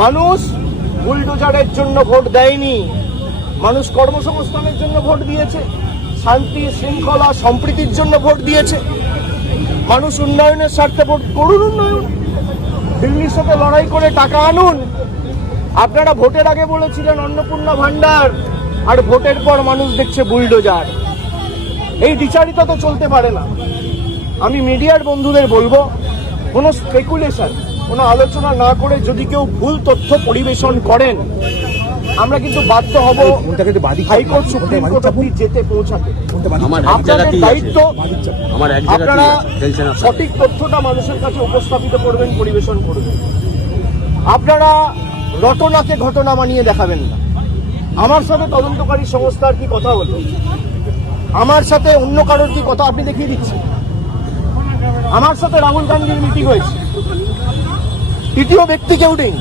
মানুষ বুলডোজারের জন্য ভোট দেয়নি, মানুষ কর্মসংস্থানের জন্য ভোট দিয়েছে, শান্তি শৃঙ্খলা সম্প্রীতির জন্য ভোট দিয়েছে, মানুষ উন্নয়নের স্বার্থে ভোট করুন। উন্নয়ন দিল্লির সাথে লড়াই করে টাকা আনুন। আপনারা ভোটের আগে বলেছিলেন অন্নপূর্ণা ভান্ডার, আর ভোটের পর মানুষ দেখছে বুলডোজার। এই দ্বিচারিতা তো চলতে পারে না। আমি মিডিয়ার বন্ধুদের বলবো, কোনো স্পেকুলেশন, কোনো আলোচনা না করে যদি কেউ ভুল তথ্য পরিবেশন করেন, আমরা কিন্তু বাধ্য হব হাইকোর্ট সুপ্রিম কোর্ট অবধি যেতে পৌঁছাতে। আপনাদের দায়িত্ব, আপনারা সঠিক তথ্যটা মানুষের কাছে উপস্থাপিত করবেন, পরিবেশন করবেন। আপনারা রটনাকে ঘটনা বানিয়ে দেখাবেন না। আমার সাথে তদন্তকারী সংস্থার কি কথা হলো, আমার সাথে অন্য কারোর কি কথা আপনি দেখিয়ে দিচ্ছেন। আমার সাথে রাহুল গান্ধীর মিটিং হয়েছে, তৃতীয় ব্যক্তি কেউ নেই,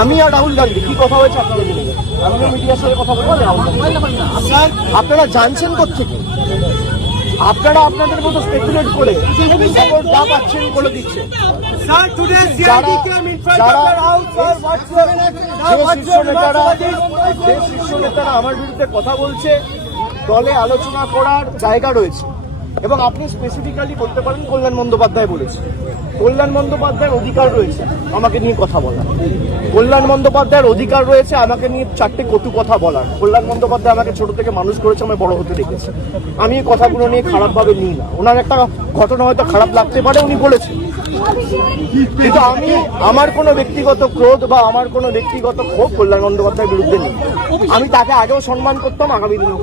আমি আর রাহুল গান্ধী কি কথা হয়েছে আপনারা জেনে গেছেন। আমিও মিডিয়ার সাথে কথা বলবো। আপনারা জানছেন কোত্থেকে? আপনারা আপনাদের মতো স্পেকুলেট করে যা পাচ্ছেন বলে দিচ্ছেন। শীর্ষ নেতারা আমার বিরুদ্ধে কথা বলছে, দলে আলোচনা করার জায়গা রয়েছে, এবং আপনি স্পেসিফিক্যালি বলতে পারেন কল্যাণ বন্দ্যোপাধ্যায় বলেছে। কল্যাণ বন্দ্যোপাধ্যায়ের অধিকার রয়েছে আমাকে নিয়ে কথা বলার, কল্যাণ বন্দ্যোপাধ্যায়ের অধিকার রয়েছে আমাকে নিয়ে চারটে কটু কথা বলার। কল্যাণ বন্দ্যোপাধ্যায় আমাকে ছোট থেকে মানুষ করেছে, আমায় বড় হতে দেখেছে। আমি এই কথাগুলো নিয়ে খারাপভাবে নিই না। ওনার একটা ঘটনা হয়তো খারাপ লাগতে পারে, উনি বলেছেন, কিন্তু আমি আমার কোনো ব্যক্তিগত ক্রোধ বা আমার কোনো ব্যক্তিগত ক্ষোভ কল্যাণ বন্দ্যোপাধ্যায়ের বিরুদ্ধে নেই। আমি তাকে আগেও সম্মান করতাম, আগামী দিনেও।